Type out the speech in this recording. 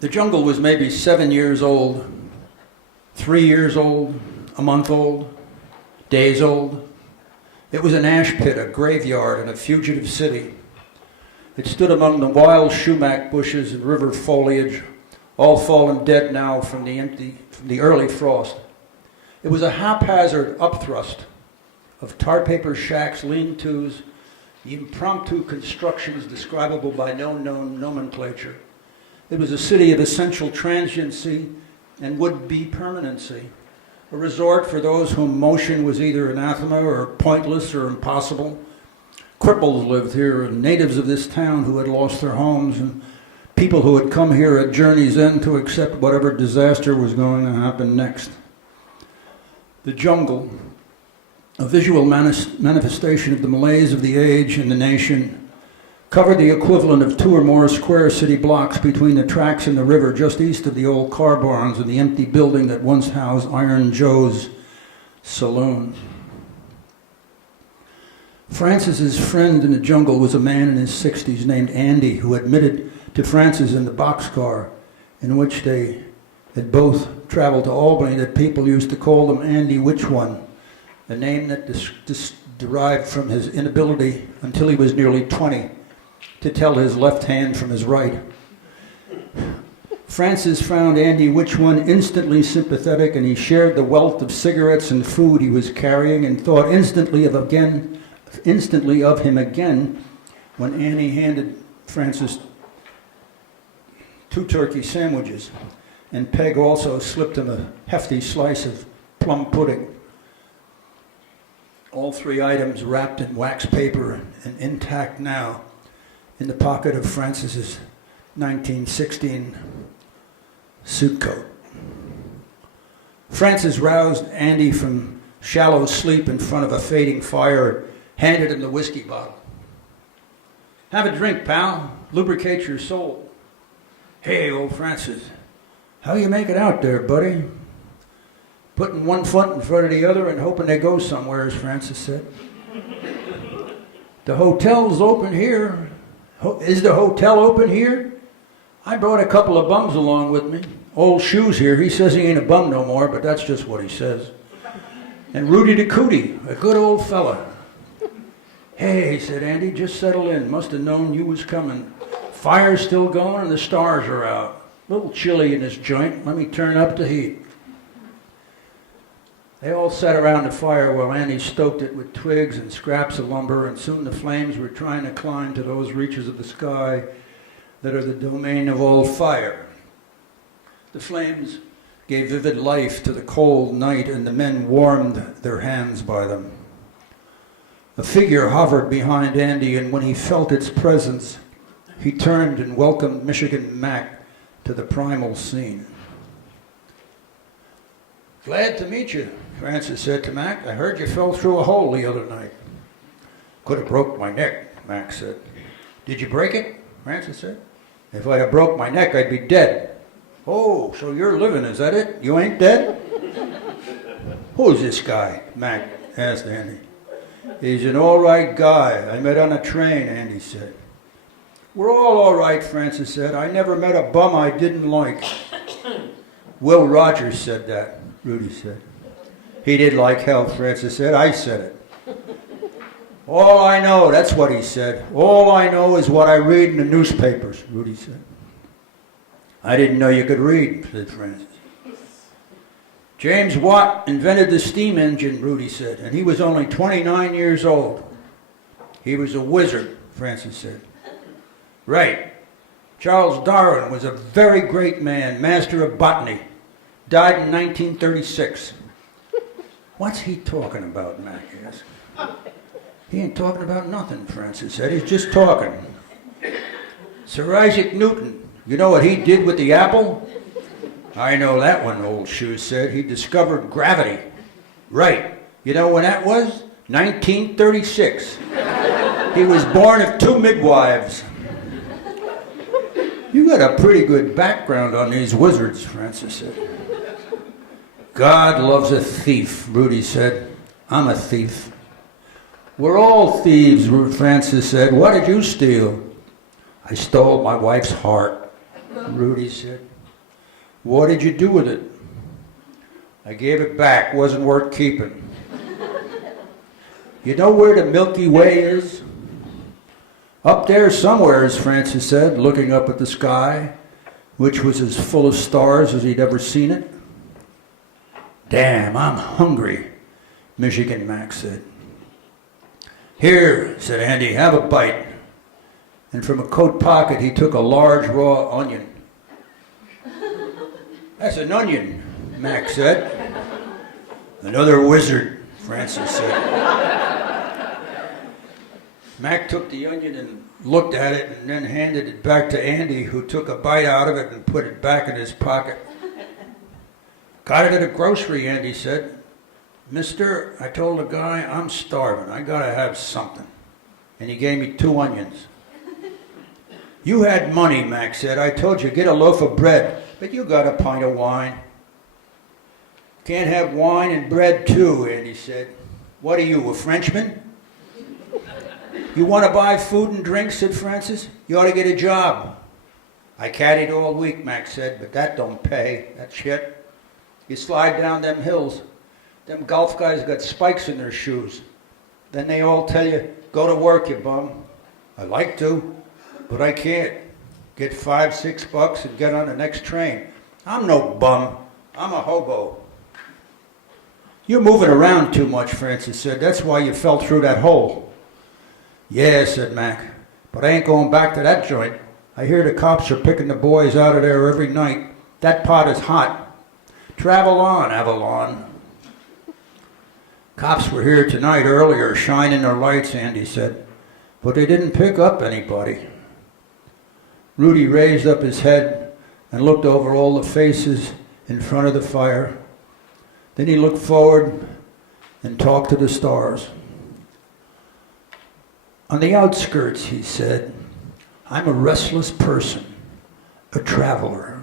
The jungle was maybe 7 years old, 3 years old, a month old, days old. It was an ash pit, a graveyard, and a fugitive city. It stood among the wild sumac bushes and river foliage, all fallen dead now from the early frost. It was a haphazard upthrust of tar paper shacks, lean-tos, the impromptu constructions describable by no known nomenclature. It was a city of essential transiency and would-be permanency, a resort for those whom motion was either anathema or pointless or impossible. Cripples lived here, and natives of this town who had lost their homes, and people who had come here at journey's end to accept whatever disaster was going to happen next. The jungle, a visual manifestation of the malaise of the age and the nation, covered the equivalent of 2 or more square city blocks between the tracks and the river just east of the old car barns and the empty building that once housed Iron Joe's saloon. Francis's friend in the jungle was a man in his 60s named Andy, who admitted to Francis in the boxcar in which they had both traveled to Albany that people used to call them Andy Which One, a name that derived from his inability until he was nearly 20 to tell his left hand from his right. Francis found Andy Which One instantly sympathetic, and he shared the wealth of cigarettes and food he was carrying and thought instantly of him again when Annie handed Francis 2 turkey sandwiches, and Peg also slipped him a hefty slice of plum pudding. All 3 items wrapped in wax paper and intact now in the pocket of Francis's 1916 suit coat. Francis roused Andy from shallow sleep in front of a fading fire, handed him the whiskey bottle. "Have a drink, pal. Lubricate your soul." "Hey, old Francis, how you make it out there, buddy?" "Putting one foot in front of the other and hoping they go somewhere," as Francis said. "The hotel's open here." "Is the hotel open here?" "I brought a couple of bums along with me. Old Shoes here, he says he ain't a bum no more, but that's just what he says. And Rudy the Cootie, a good old fella." "Hey," said Andy, "just settle in. Must have known you was coming. Fire's still going and the stars are out. A little chilly in this joint. Let me turn up the heat." They all sat around the fire while Andy stoked it with twigs and scraps of lumber, and soon the flames were trying to climb to those reaches of the sky that are the domain of all fire. The flames gave vivid life to the cold night, and the men warmed their hands by them. A figure hovered behind Andy, and when he felt its presence, he turned and welcomed Michigan Mac to the primal scene. "Glad to meet you," Francis said to Mac. "I heard you fell through a hole the other night." "Could have broke my neck," Mac said. "Did you break it?" Francis said. "If I'd have broke my neck, I'd be dead." "Oh, so you're living, is that it? You ain't dead?" "Who's this guy?" Mac asked Andy. "He's an all right guy I met on a train," Andy said. "We're all right," Francis said. "I never met a bum I didn't like." "Will Rogers said that," Rudy said. "He did like hell," Francis said. "I said it." "All I know," that's what he said. "All I know is what I read in the newspapers," Rudy said. "I didn't know you could read," said Francis. "James Watt invented the steam engine," Rudy said, "and he was only 29 years old." "He was a wizard," Francis said. "Right. Charles Darwin was a very great man, master of botany. Died in 1936. "What's he talking about?" Mac asked. "He ain't talking about nothing," Francis said. "He's just talking." "Sir Isaac Newton, you know what he did with the apple?" "I know that one," Old Shoes said. "He discovered gravity." "Right. You know when that was? 1936. He was born of 2 midwives. "You got a pretty good background on these wizards," Francis said. "God loves a thief," Rudy said. "I'm a thief." "We're all thieves," Francis said. "What did you steal?" "I stole my wife's heart." Rudy said. What did you do with it? I gave it back. Wasn't worth keeping. You know where the Milky Way is? Up there somewhere, as Francis said, looking up at the sky, which was as full of stars as he'd ever seen it. Damn, I'm hungry, Michigan Max said. Here, said Andy, have a bite. And from a coat pocket, he took a large raw onion. That's an onion, Max said. Another wizard, Francis said. Mac took the onion and looked at it and then handed it back to Andy, who took a bite out of it and put it back in his pocket. Got it at a grocery, Andy said. Mister, I told the guy, I'm starving. I gotta have something. And he gave me 2 onions. You had money, Mac said. I told you, get a loaf of bread, but you got a pint of wine. Can't have wine and bread too, Andy said. What are you, a Frenchman? You want to buy food and drink, said Francis. You ought to get a job. I caddied all week, Mac said, but that don't pay, that shit. You slide down them hills. Them golf guys got spikes in their shoes. Then they all tell you, go to work, you bum. I like to, but I can't. Get $5-6 and get on the next train. I'm no bum. I'm a hobo. You're moving around too much, Francis said. That's why you fell through that hole. Yeah, said Mac, but I ain't going back to that joint. I hear the cops are picking the boys out of there every night. That pot is hot. Travel on, Avalon. Cops were here tonight earlier, shining their lights, Andy said, but they didn't pick up anybody. Rudy raised up his head and looked over all the faces in front of the fire. Then he looked forward and talked to the stars. On the outskirts, he said, I'm a restless person, a traveler.